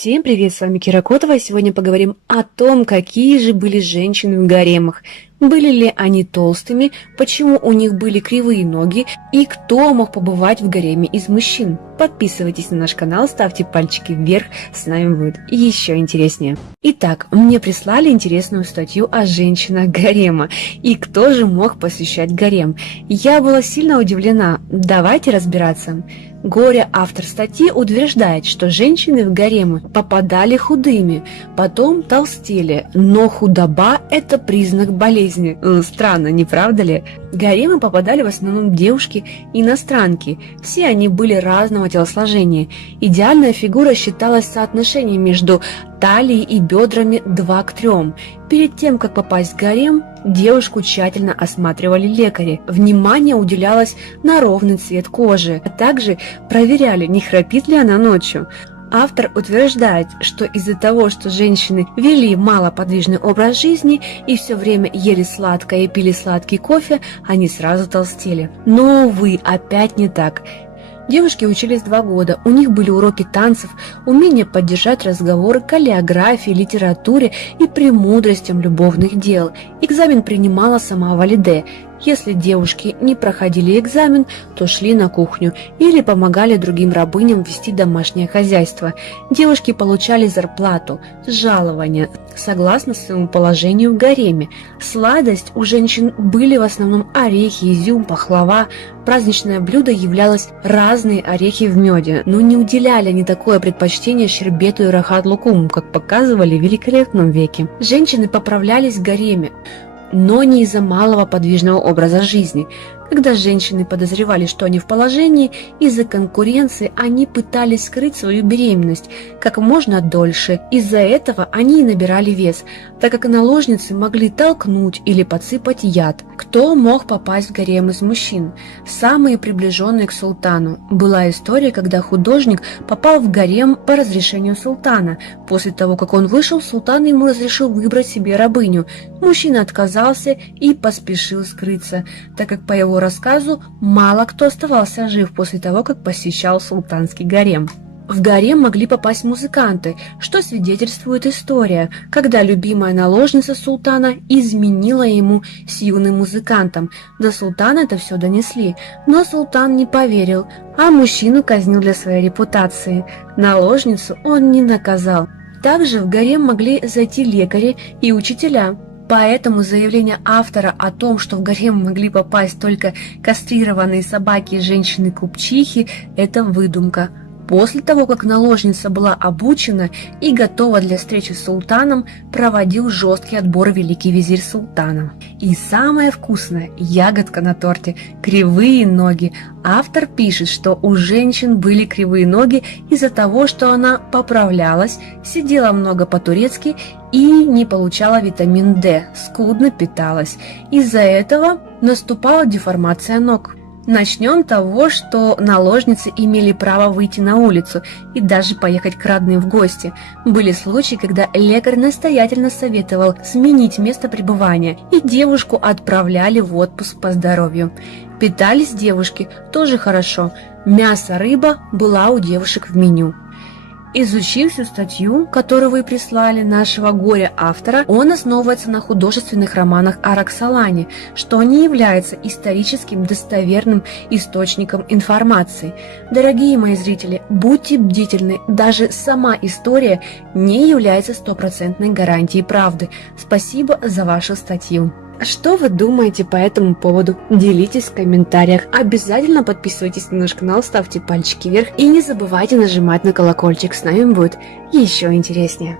Всем привет, с вами Кира Котова, и сегодня поговорим о том, какие же были женщины в гаремах. Были ли они толстыми, почему у них были кривые ноги и кто мог побывать в гареме из мужчин. Подписывайтесь на наш канал, ставьте пальчики вверх, с нами будет еще интереснее. Итак, мне прислали интересную статью о женщинах гарема и кто же мог посещать гарем. Я была сильно удивлена, давайте разбираться. Горе, автор статьи, утверждает, что женщины в гаремы попадали худыми, потом толстели, но худоба – это признак болезни. Странно, не правда ли? В гаремы попадали в основном девушки-иностранки, все они были разного телосложения. Идеальная фигура считалась соотношением между талией и бедрами 2 к 3. Перед тем, как попасть в гарем, девушку тщательно осматривали лекари. Внимание уделялось на ровный цвет кожи, а также проверяли, не храпит ли она ночью. Автор утверждает, что из-за того, что женщины вели малоподвижный образ жизни и все время ели сладкое и пили сладкий кофе, они сразу толстели. Но, увы, опять не так. Девушки учились 2 года, у них были уроки танцев, умение поддержать разговоры, каллиграфии, литературе и премудростям любовных дел. Экзамен принимала сама Валиде. Если девушки не проходили экзамен, то шли на кухню или помогали другим рабыням вести домашнее хозяйство. Девушки получали зарплату, жалование, согласно своему положению в гареме. Сладость у женщин были в основном орехи, изюм, пахлава. Праздничное блюдо являлось разные орехи в меде, но не уделяли они такое предпочтение щербету и рахат-лукуму, как показывали в Великолепном веке. Женщины поправлялись в гареме, но не из-за малого подвижного образа жизни. Когда женщины подозревали, что они в положении, из-за конкуренции они пытались скрыть свою беременность как можно дольше. Из-за этого они и набирали вес, так как наложницы могли толкнуть или подсыпать яд. Кто мог попасть в гарем из мужчин? Самые приближенные к султану. Была история, когда художник попал в гарем по разрешению султана. После того, как он вышел, султан ему разрешил выбрать себе рабыню. Мужчина отказался и поспешил скрыться, так как по его рассказу мало кто оставался жив после того, как посещал султанский гарем. В гарем могли попасть музыканты, что свидетельствует история, когда любимая наложница султана изменила ему с юным музыкантом. До султана это все донесли, но султан не поверил, а мужчину казнил для своей репутации. Наложницу он не наказал. Также в гарем могли зайти лекари и учителя. Поэтому заявление автора о том, что в гарем могли попасть только кастрированные собаки и женщины-купчихи, это выдумка. После того, как наложница была обучена и готова для встречи с султаном, проводил жесткий отбор великий визирь султана. И самое вкусное – ягодка на торте – кривые ноги. Автор пишет, что у женщин были кривые ноги из-за того, что она поправлялась, сидела много по-турецки и не получала витамин D, скудно питалась. Из-за этого наступала деформация ног. Начнем с того, что наложницы имели право выйти на улицу и даже поехать к родным в гости. Были случаи, когда лекарь настоятельно советовал сменить место пребывания, и девушку отправляли в отпуск по здоровью. Питались девушки тоже хорошо. Мясо, рыба была у девушек в меню. Изучив всю статью, которую вы прислали, нашего горе-автора, он основывается на художественных романах о Роксолане, что не является историческим достоверным источником информации. Дорогие мои зрители, будьте бдительны, даже сама история не является стопроцентной гарантией правды. Спасибо за вашу статью. Что вы думаете по этому поводу? Делитесь в комментариях. Обязательно подписывайтесь на наш канал, ставьте пальчики вверх и не забывайте нажимать на колокольчик. С нами будет еще интереснее.